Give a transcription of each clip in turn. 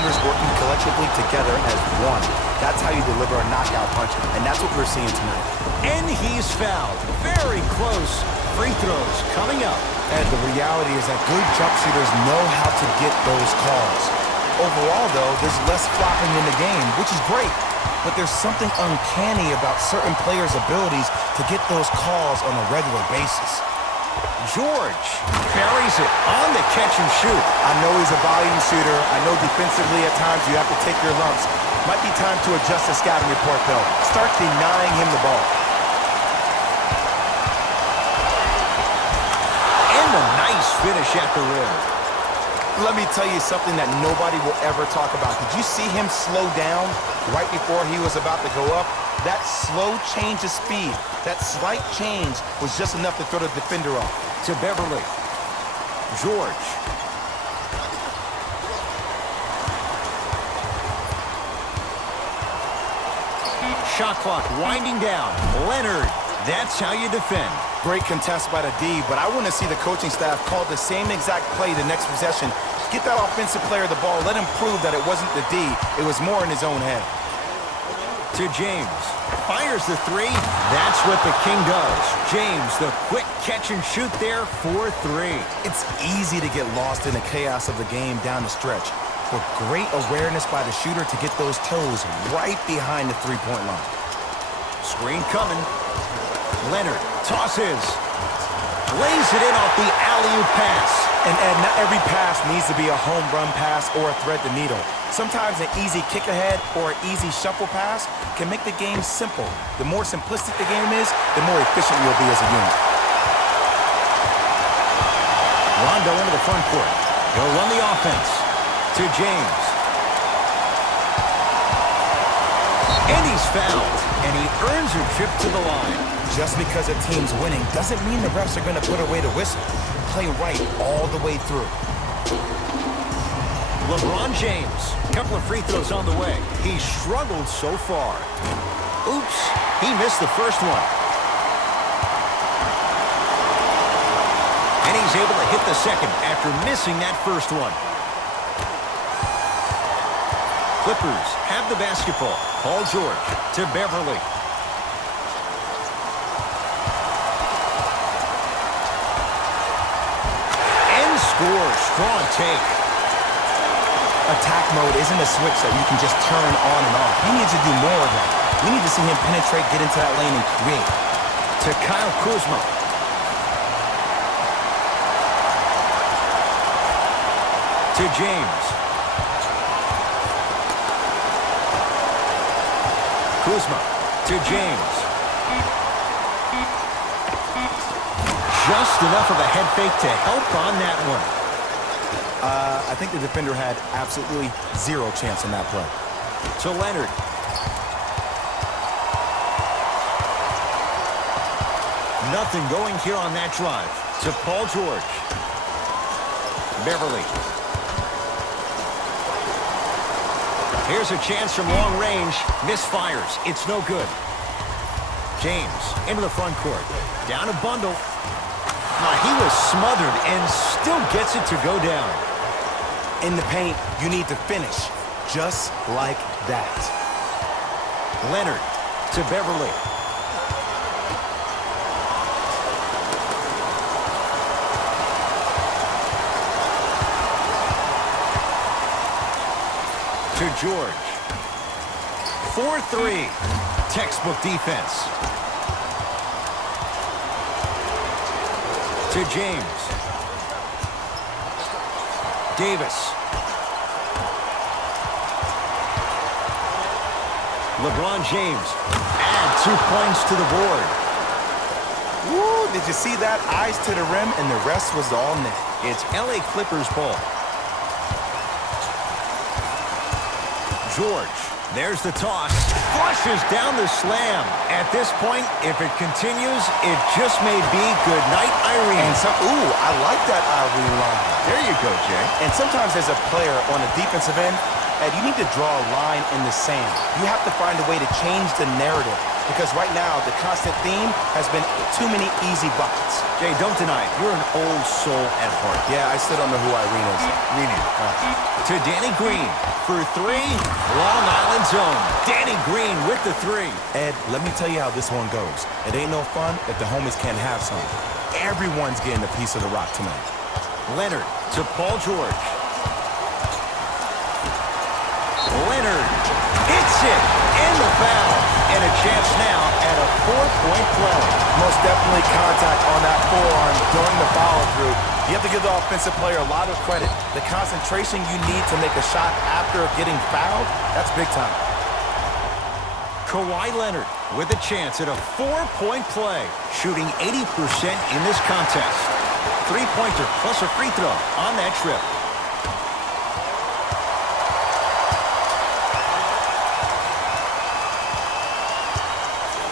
fingers working collectively together as one. That's how you deliver a knockout punch, and that's what we're seeing tonight. And he's fouled. Very close. Free throws coming up. And the reality is that good jump shooters know how to get those calls. Overall, though, there's less flopping in the game, which is great. But there's something uncanny about certain players' abilities to get those calls on a regular basis. George carries it on the catch and shoot. I know he's a volume shooter. I know defensively at times you have to take your lumps. Might be time to adjust the scouting report, though. Start denying him the ball. And a nice finish at the rim. Let me tell you something that nobody will ever talk about. Did you see him slow down right before he was about to go up? That slow change of speed, that slight change was just enough to throw the defender off. To Beverly. George. Shot clock winding down. Leonard. That's how you defend. Great contest by the D, but I want to see the coaching staff call the same exact play the next possession. Get that offensive player the ball. Let him prove that it wasn't the D. It was more in his own head. To James. Fires the three. That's what the King does. James, the quick catch and shoot there for three. It's easy to get lost in the chaos of the game down the stretch. But great awareness by the shooter to get those toes right behind the three-point line. Screen coming. Leonard tosses. Lays it in off the alley-oop pass. And Ed, not every pass needs to be a home run pass or a thread the needle. Sometimes an easy kick ahead or an easy shuffle pass can make the game simple. The more simplistic the game is, the more efficient you'll be as a unit. Rondo into the front court. He'll run the offense. To James. And he's fouled. And he earns a trip to the line. Just because a team's winning doesn't mean the refs are going to put away the whistle. Play right all the way through. LeBron James. A couple of free throws on the way. He struggled so far. Oops. He missed the first one. And he's able to hit the second after missing that first one. Clippers have the basketball. Paul George to Beverly. And scores. Strong take. Attack mode isn't a switch that you can just turn on and off. He needs to do more of that. We need to see him penetrate, get into that lane, and create. To Kyle Kuzma. To James. Kuzma to James. Just enough of a head fake to help on that one. I think the defender had absolutely zero chance on that play. To Leonard. Nothing going here on that drive. To Paul George. Beverly. Here's a chance from long range. Misfires. It's no good. James into the front court. Down a bundle. He was smothered and still gets it to go down. In the paint, you need to finish just like that. Leonard to Beverly. To George. 4-3. Textbook defense. To James. Davis. LeBron James. Add 2 points to the board. Woo, did you see that? Eyes to the rim, and the rest was all net. It's LA Clippers ball. George. There's the toss. Flushes down the slam. At this point, if it continues, it just may be good night, Irene. And I like that Irene line. There you go, Jay. And sometimes as a player on a defensive end, Ed, you need to draw a line in the sand. You have to find a way to change the narrative. because right now the constant theme has been too many easy buckets. Jay, don't deny it. You're an old soul at heart. Yeah, I still don't know who Irene is. To Danny Green for three. Long Island zone. Danny Green with the three. Ed, let me tell you how this one goes. It ain't no fun if the homies can't have some. Everyone's getting a piece of the rock tonight. Leonard to Paul George. Leonard hits it, and the foul. And a chance now at a 4-point play. Most definitely contact on that forearm during the follow-through. You have to give the offensive player a lot of credit. The concentration you need to make a shot after getting fouled, that's big time. Kawhi Leonard with a chance at a 4-point play, shooting 80% in this contest. Three-pointer plus a free throw on that trip.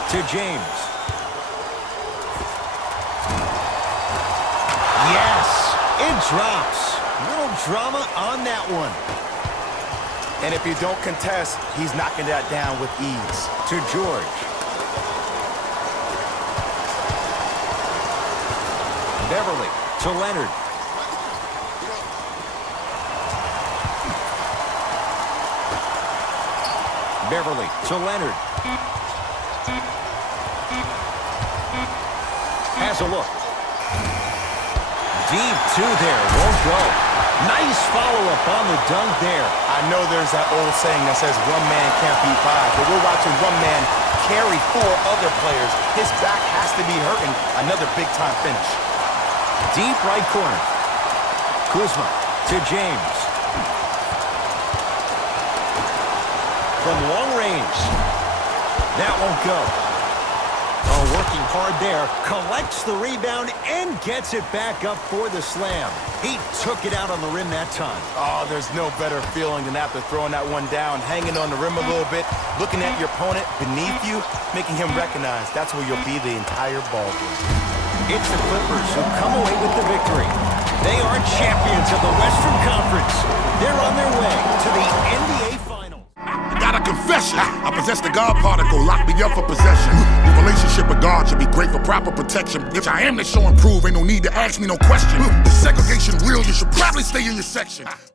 To James. Yes, it drops. Little drama on that one. And if you don't contest, he's knocking that down with ease. To George. Beverly to Leonard. Beverly to Leonard. Has a look. Deep two there, won't go. Nice follow-up on the dunk there. I know there's that old saying that says one man can't beat five, but we're watching one man carry four other players. His back has to be hurting. Another big-time finish. Deep right corner. Kuzma to James. From long range. That won't go. Oh, working hard there. Collects the rebound and gets it back up for the slam. He took it out on the rim that time. Oh, there's no better feeling than after throwing that one down, hanging on the rim a little bit, looking at your opponent beneath you, making him recognize that's where you'll be the entire ball game. It's the Clippers who come away with the victory. They are champions of the Western Conference. They're on their way to the NBA Finals. Got a confession. I possess the God particle. Lock me up for possession. Your relationship with God should be great for proper protection. If I am to show and prove, ain't no need to ask me no question. The segregation real, you should probably stay in your section.